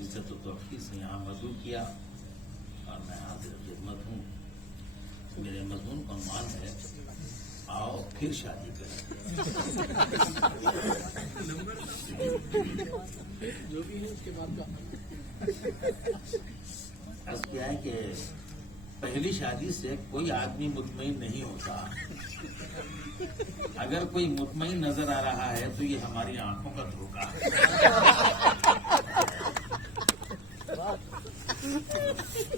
عزت و توفیق سے یہاں مدعو کیا اور میں حاضر خدمت ہوں. میرے مضمون کا عنوان ہے آؤ پھر شادی کریں. جو بھی ہے اس کے بعد کا عرض کیا ہے کہ پہلی شادی سے کوئی آدمی مطمئن نہیں ہوتا. اگر کوئی مطمئن نظر آ رہا ہے تو یہ ہماری آنکھوں کا دھوکہ ہے.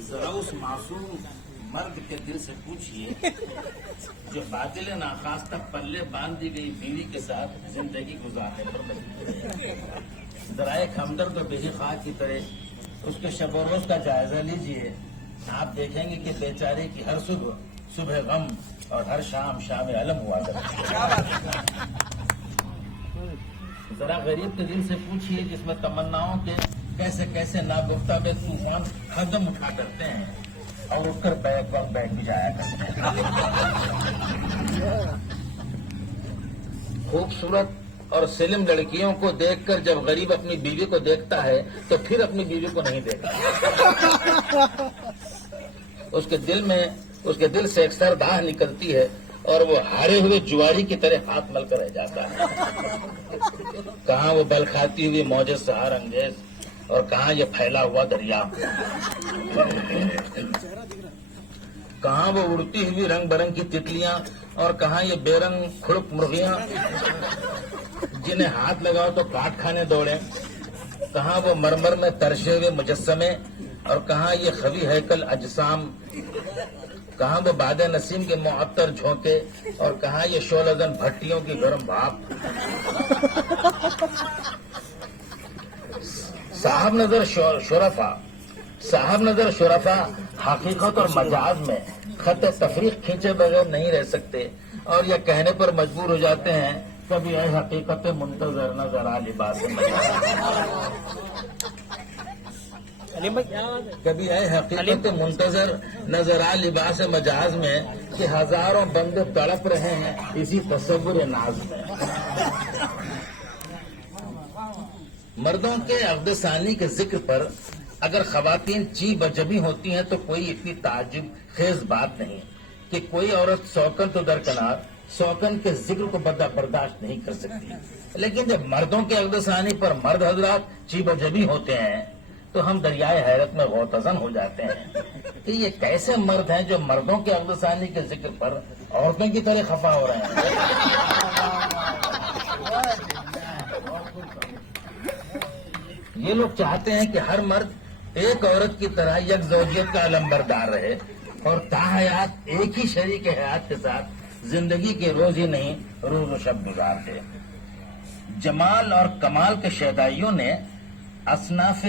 ذرا اس معصوم مرد کے دل سے پوچھئے جو باطل ناخواستہ پلے باندھ دی گئی بیوی کے ساتھ زندگی گزارنے پر مجبور ہے. ذرا ایک ہمدرد اور بے خواہ کی طرح اس کے شب و روز کا جائزہ لیجئے. آپ دیکھیں گے کہ بیچارے کی ہر صبح صبح غم اور ہر شام شام علم ہوا کرتی ہے. ذرا غریب کے دل سے پوچھئے جس میں تمناؤں کے کیسے کیسے ناگفتہ بے طوفان قدم اٹھا کرتے ہیں اور اٹھ کر بیک وقت بیٹھ بھی جایا کرتے ہیں. خوبصورت اور سلم لڑکیوں کو دیکھ کر جب غریب اپنی بیوی کو دیکھتا ہے تو پھر اپنی بیوی کو نہیں دیکھتا. اس کے دل سے ایک سر داہ نکلتی ہے اور وہ ہارے ہوئے جواری کی طرح ہاتھ مل کر رہ جاتا ہے. کہاں وہ بل کھاتی ہوئی موجیں سہار انگیز اور کہاں یہ پھیلا ہوا دریا. کہاں وہ اڑتی ہوئی رنگ برنگ کی تتلیاں اور کہاں یہ بے رنگ کھڑک مرغیاں جنہیں ہاتھ لگاؤ تو کاٹ کھانے دوڑیں. کہاں وہ مرمر میں ترشے ہوئے مجسمے اور کہاں یہ خوی ہیکل اجسام. کہاں وہ باد نسیم کے معطر جھونکے اور کہاں یہ شعلہ زن بھٹیوں کی گرم بھاپ. صاحب نظر شرفا حقیقت اور مجاز میں خط تفریق کھینچے بغیر نہیں رہ سکتے اور یہ کہنے پر مجبور ہو جاتے ہیں کبھی اے حقیقت منتظر نظر آ لباس مجاز. کبھی اے حقیقت منتظر نظر آ لباس مجاز میں کہ ہزاروں بندے تڑپ رہے ہیں اسی تصور ناز میں. مردوں کے عقد ثانی کے ذکر پر اگر خواتین چی بجبی ہوتی ہیں تو کوئی اتنی تعجب خیز بات نہیں کہ کوئی عورت سوکن تو درکنار سوکن کے ذکر کو برداشت نہیں کر سکتی. لیکن جب مردوں کے عقد ثانی پر مرد حضرات چی بجبی ہوتے ہیں تو ہم دریائے حیرت میں غوطزن ہو جاتے ہیں کہ یہ کیسے مرد ہیں جو مردوں کے عقد ثانی کے ذکر پر عورتوں کی طرح خفا ہو رہے ہیں. یہ لوگ چاہتے ہیں کہ ہر مرد ایک عورت کی طرح یک زوجیت کا علمبردار رہے اور تاحیات ایک ہی شریک حیات کے ساتھ زندگی کے روز ہی نہیں روز و شب گزارتے. جمال اور کمال کے شیدائیوں نے اصناف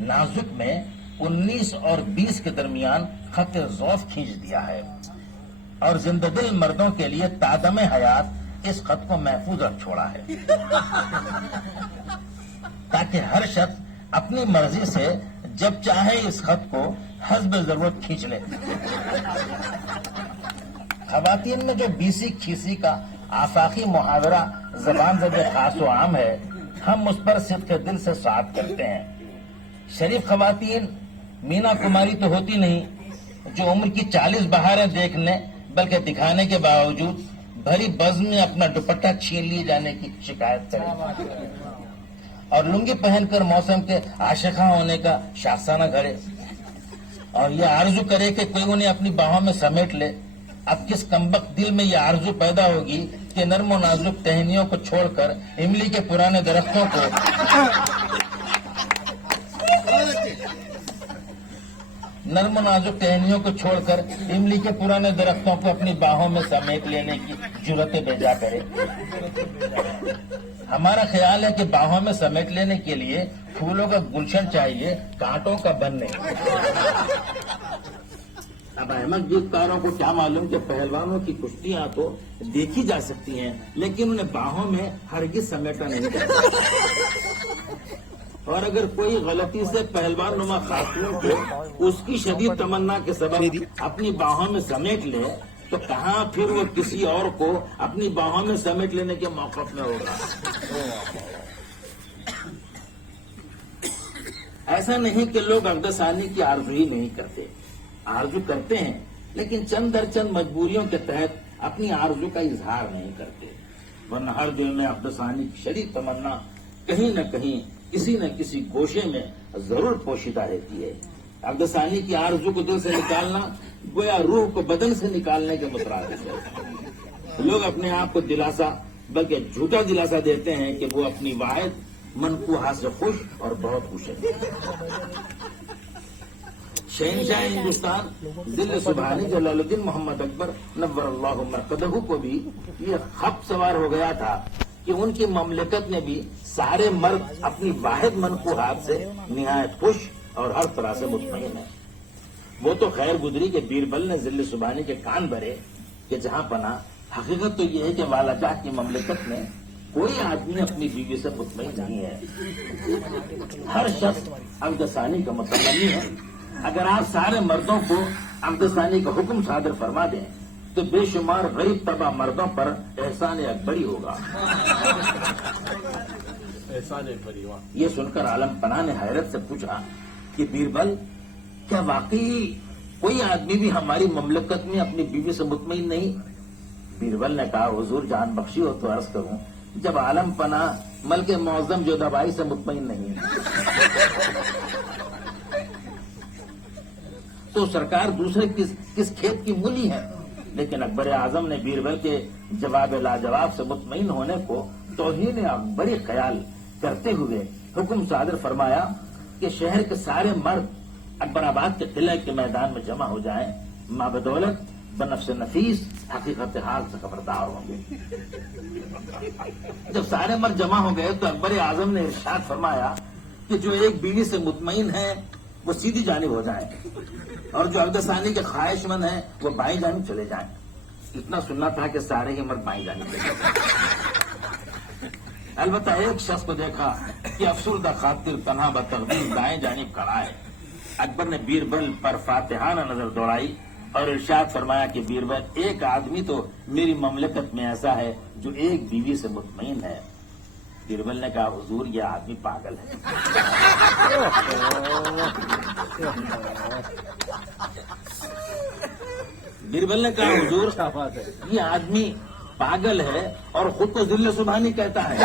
نازک میں 19 اور 20 کے درمیان خط ضعف کھینچ دیا ہے اور زندہ دل مردوں کے لیے تادم حیات اس خط کو محفوظ رکھ چھوڑا ہے تاکہ ہر شخص اپنی مرضی سے جب چاہے اس خط کو حسب ضرورت کھینچ لے. خواتین میں جو بیسی کھیسی کا آفاقی محاورہ زبان سے جو خاص و عام ہے ہم اس پر صدق دل سے سعاد کرتے ہیں. شریف خواتین مینا کماری تو ہوتی نہیں جو عمر کی 40 بہاریں دیکھنے بلکہ دکھانے کے باوجود بھری بزم میں اپنا دوپٹہ چھین لیے جانے کی شکایت کرے اور لنگی پہن کر موسم کے عاشقاں ہونے کا شاخسانہ گھڑے اور یہ آرزو کرے کہ کوئی انہیں اپنی باہوں میں سمیٹ لے. اب کس کمبخت دل میں یہ آرزو پیدا ہوگی کہ نرم و نازک ٹہنیوں کو چھوڑ کر املی کے پرانے درختوں کو اپنی باہوں میں سمیٹ لینے کی جرت بھیجا کرے. ہمارا خیال ہے کہ باہوں میں سمیٹ لینے کے لیے پھولوں کا گلشن چاہیے کانٹوں کا بن نہیں. اب احمد جیتکاروں کو کیا معلوم کہ پہلوانوں کی کشتیاں تو دیکھی جا سکتی ہیں لیکن انہیں باہوں میں ہرگز سمیٹا نہیں جاتا. اور اگر کوئی غلطی سے پہلوان نما خاتون کو اس کی شدید تمنا کے سبب اپنی باہوں میں سمیٹ لے تو کہاں پھر وہ کسی اور کو اپنی باہوں میں سمیٹ لینے کے موقف میں ہوگا. ایسا نہیں کہ لوگ عقدثانی کی آرزو ہی نہیں کرتے، آرزو کرتے ہیں لیکن چند در چند مجبوریوں کے تحت اپنی آرزو کا اظہار نہیں کرتے، ورنہ ہر دل میں عقدثانی کی شدید تمنا کہیں نہ کہیں کسی نہ کسی گوشے میں ضرور پوشیدہ رہتی ہے۔ عقدثانی کی آرزو کو دل سے نکالنا گویا روح کو بدن سے نکالنے کے مترادف ہے۔ لوگ اپنے آپ کو دلاسا بلکہ جھوٹا دلاسا دیتے ہیں کہ وہ اپنی واحد منقوہات سے خوش اور بہت خوش ہے۔ شہنشاہ ہندوستان ذل سبحانی جلال الدین محمد اکبر نور اللہ مرقدہ کو بھی یہ خب سوار ہو گیا تھا کہ ان کی مملکت میں بھی سارے مرد اپنی واحد منقوہات سے نہایت خوش اور ہر طرح سے مطمئن ہیں۔ وہ تو خیر گزری کہ بیربل نے ذل سبحانی کے کان بھرے کہ جہاں پناہ حقیقت تو یہ ہے کہ والا جات کی مملکت میں کوئی آدمی اپنی بیوی سے مطمئن نہیں ہے، ہر شخص عقدثانی کا متمنی ہے۔ اگر آپ سارے مردوں کو عقدثانی کا حکم صادر فرما دیں تو بے شمار غریب طبع مردوں پر احسان اکبری ہوگا۔ احسان اکبری واہ۔ یہ سن کر عالم پناہ نے حیرت سے پوچھا کہ بیربل کیا واقعی کوئی آدمی بھی ہماری مملکت میں اپنی بیوی سے مطمئن نہیں؟ بیربل نے کہا حضور جان بخشی ہو تو عرض کروں جب عالم پناہ ملک معظم جودھابائی سے مطمئن نہیں تو سرکار دوسرے کس کھیت کی مولی ہے؟ لیکن اکبر اعظم نے بیربل کے جواب لاجواب سے مطمئن ہونے کو توہین اکبری خیال کرتے ہوئے حکم صادر فرمایا کہ شہر کے سارے مرد اکبر آباد کے قلعے کے میدان میں جمع ہو جائیں، ماں بدولت بنفس نفیس حقیقت حال سے خبردار ہوں گے۔ جب سارے مرد جمع ہو گئے تو اکبر اعظم نے ارشاد فرمایا کہ جو ایک بیوی سے مطمئن ہے وہ سیدھی جانب ہو جائیں اور جو عقدثانی کے خواہش مند ہیں وہ بائیں جانب چلے جائیں۔ اتنا سننا تھا کہ سارے ہی مرد بائیں جانب چلے جائیں۔ البتہ ایک شخص کو دیکھا کہ افسردہ خاطر تنہا بتقدیر دائیں جانب کھڑا ہے۔ اکبر نے بیربل پر فاتحانہ نظر دوڑائی اور ارشاد فرمایا کہ بیربل ایک آدمی تو میری مملکت میں ایسا ہے جو ایک بیوی سے مطمئن ہے۔ بیربل نے کہا حضور یہ آدمی پاگل ہے۔ بیربل نے کہا حضور یہ آدمی پاگل ہے اور خود کو ذل سبحانی کہتا ہے۔